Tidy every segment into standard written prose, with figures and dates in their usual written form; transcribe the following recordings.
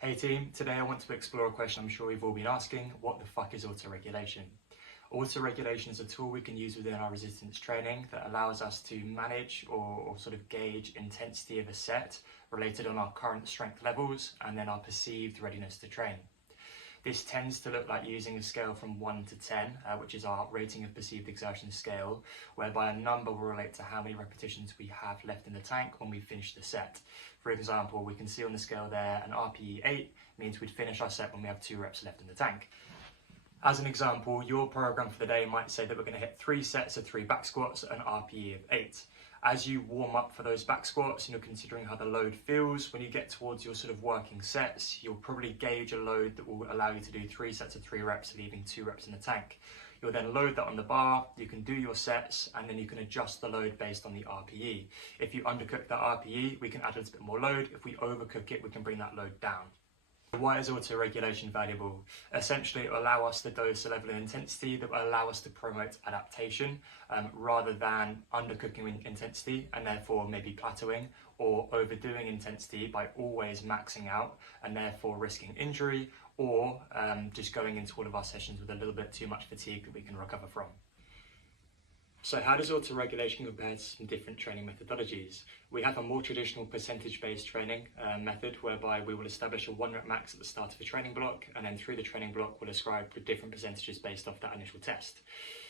Hey team, today I want to explore a question I'm sure we've all been asking: what the fuck is autoregulation? Autoregulation is a tool we can use within our resistance training that allows us to manage or sort of gauge intensity of a set related on our current strength levels and then our perceived readiness to train. This tends to look like using a scale from 1 to 10, which is our rating of perceived exertion scale, whereby a number will relate to how many repetitions we have left in the tank when we finish the set. For example, we can see on the scale there an RPE 8 means we'd finish our set when we have 2 reps left in the tank. As an example, your program for the day might say that we're going to hit 3 sets of 3 back squats at an RPE of 8. As you warm up for those back squats and you're considering how the load feels, when you get towards your sort of working sets, you'll probably gauge a load that will allow you to do 3 sets of 3 reps, leaving 2 reps in the tank. You'll then load that on the bar, you can do your sets, and then you can adjust the load based on the RPE. If you undercook that RPE, we can add a little bit more load. If we overcook it, we can bring that load down. Why is autoregulation valuable? Essentially, it will allow us to dose a level of intensity that will allow us to promote adaptation rather than undercooking intensity and therefore maybe plateauing, or overdoing intensity by always maxing out and therefore risking injury, or just going into all of our sessions with a little bit too much fatigue that we can recover from. So how does autoregulation compare to some different training methodologies? We have a more traditional percentage-based training method whereby we will establish a 1 rep max at the start of a training block, and then through the training block we'll ascribe different percentages based off that initial test.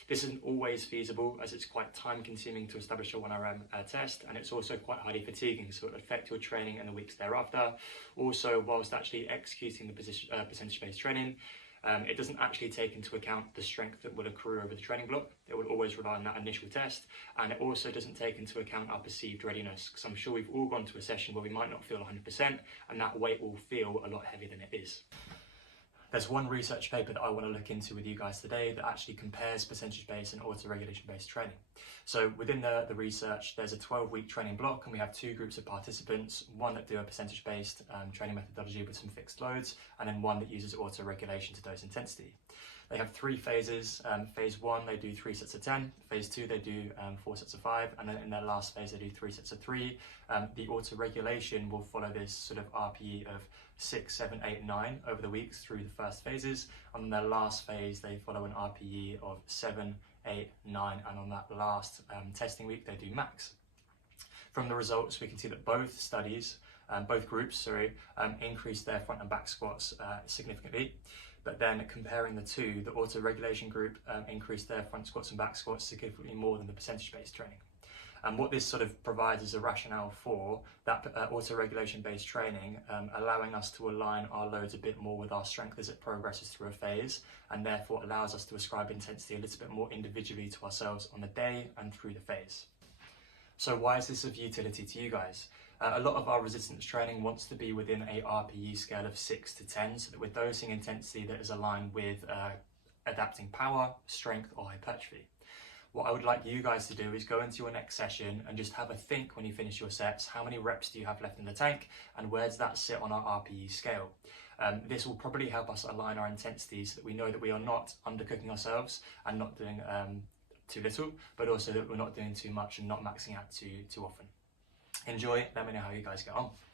This isn't always feasible as it's quite time consuming to establish a 1 RM test, and it's also quite highly fatiguing, so it'll affect your training in the weeks thereafter. Also, whilst actually executing the percentage-based training, it doesn't actually take into account the strength that will accrue over the training block. It will always rely on that initial test, and it also doesn't take into account our perceived readiness, because I'm sure we've all gone to a session where we might not feel 100% and that weight will feel a lot heavier than it is. There's one research paper that I want to look into with you guys today that actually compares percentage-based and autoregulation-based training. So within the research, there's a 12-week training block, and we have 2 groups of participants, one that do a percentage-based training methodology with some fixed loads, and then one that uses autoregulation to dose intensity. They have 3 phases. Phase 1, they do 3 sets of 10. Phase 2, they do 4 sets of 5. And then in their last phase, they do 3 sets of 3. The autoregulation will follow this sort of RPE of 6, 7, 8, 9 over the weeks through the first phases. And in their last phase, they follow an RPE of 7, 8, 9. And on that last testing week, they do max. From the results, we can see that both groups increased their front and back squats significantly. But then comparing the two, the autoregulation group increased their front squats and back squats significantly more than the percentage-based training. And what this sort of provides is a rationale for that autoregulation-based training, allowing us to align our loads a bit more with our strength as it progresses through a phase, and therefore allows us to ascribe intensity a little bit more individually to ourselves on the day and through the phase. So why is this of utility to you guys? A lot of our resistance training wants to be within a RPE scale of 6 to 10, so that we're dosing intensity that is aligned with adapting power, strength, or hypertrophy. What I would like you guys to do is go into your next session and just have a think when you finish your sets: how many reps do you have left in the tank, and where does that sit on our RPE scale? This will probably help us align our intensity so that we know that we are not undercooking ourselves and not doing too little, but also that we're not doing too much and not maxing out too often. Enjoy, let me know how you guys get on.